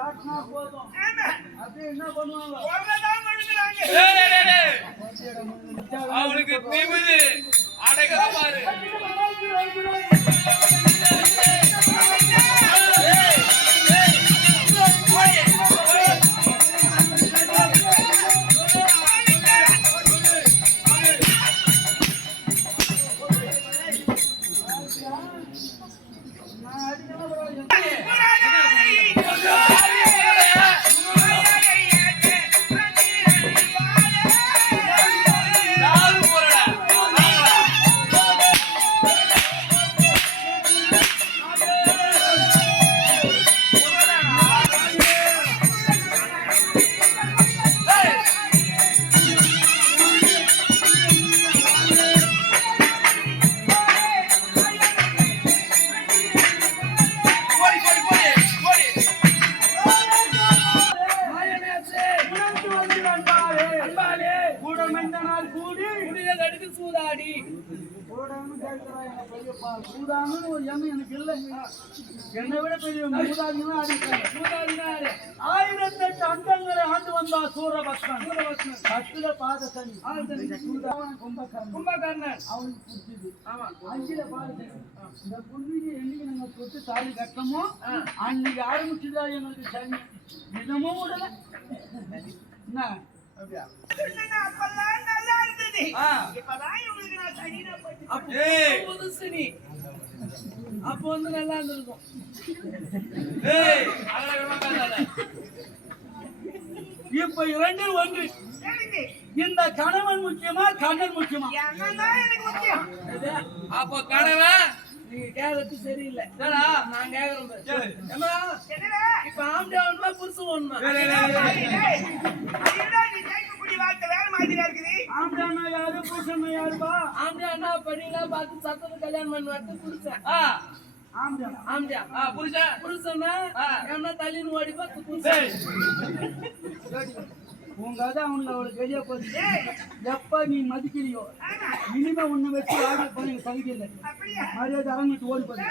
காட்டினா போதும் அப்படியே என்ன பண்ணுவாங்க அவனுக்கு திமிரு அடங்கல பாரு. என்னை விட பெரிய மூதாதினா ஆயிரத்தெட்டு அங்கங்களை ஆண்டு வந்தா சூரபத்மன் பத்துல பாதசனி கும்பகர்ணன் அவனுக்கு பிடிச்சது. அஞ்சில பாதசனி இந்த புள்ளிக்கு என்னைக்கு நாங்க தொட்டு தாலி கட்டமோ அன்னைக்கு ஆரம்பிச்சுதா எங்களுக்கு சனி. தினமும் விடல என்ன அப்போ வந்து நல்லா இருந்திருக்கும். இப்ப இரண்டில் ஒன்று. இந்த கணவன் முக்கியமா கண்ணன் முக்கியமா? அப்போ கணவன் நீங்க கேட்கறது சரியில்லை. நான் கேக்குறேன். இப்ப ஆம்பளை வேணுமா புருஷன் வேணுமா? ஆம்பளை யாரு புருஷன் யாருப்பா? ஆம்பளை படிக்கலாம் பார்த்து சத்தத்தை கல்யாணம் பண்ணி வரது புருஷன். புருஷனா என்ன தள்ளின்னு ஓடி பார்த்து புருஷன். உங்க அவனுக்கு அவளுக்கு வெளியே போச்சு. எப்ப நீ மதிக்கலையோ இனிமே ஒண்ணு வச்சு ஆடி பண்ணி சகிக்கல மரியாதை அரங்கிட்டு ஓடி போய்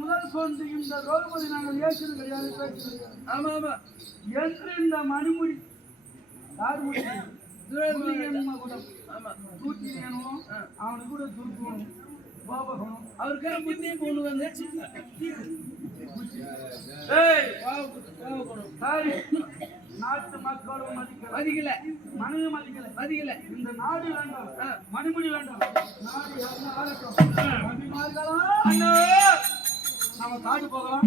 முதல் கொண்டு இந்த ரோல்பதி நாங்கள் ஏற்றது கிடையாது, பேசுறது கிடையாது. ஆமா ஆமா என்று இந்த மணிமுடி தூக்கி வேணும், அவனுக்கு கூட தூக்கணும் கோபகணும். அவருக்கு புத்தி பொண்ணு வந்து நாட்டு மக்களும் மதிக்கல, மனைவி மதிக்கல. இந்த நாடு வேண்டாம், மணிமுடி வேண்டாம், நாடு ஆளட்டும். நம்ம காட்டு போகலாம்.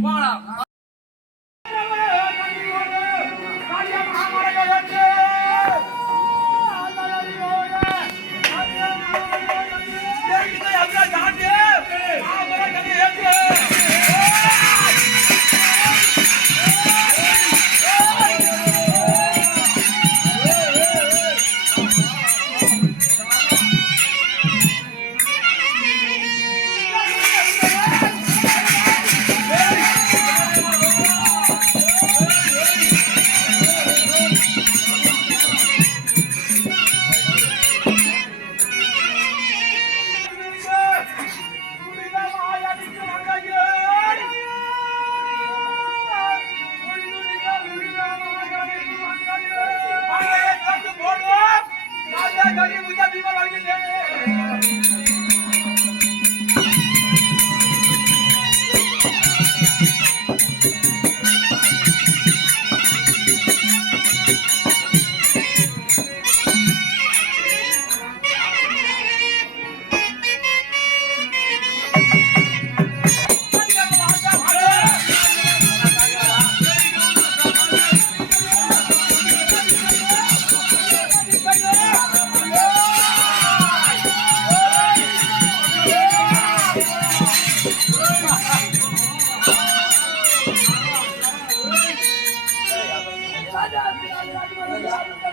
ராஜா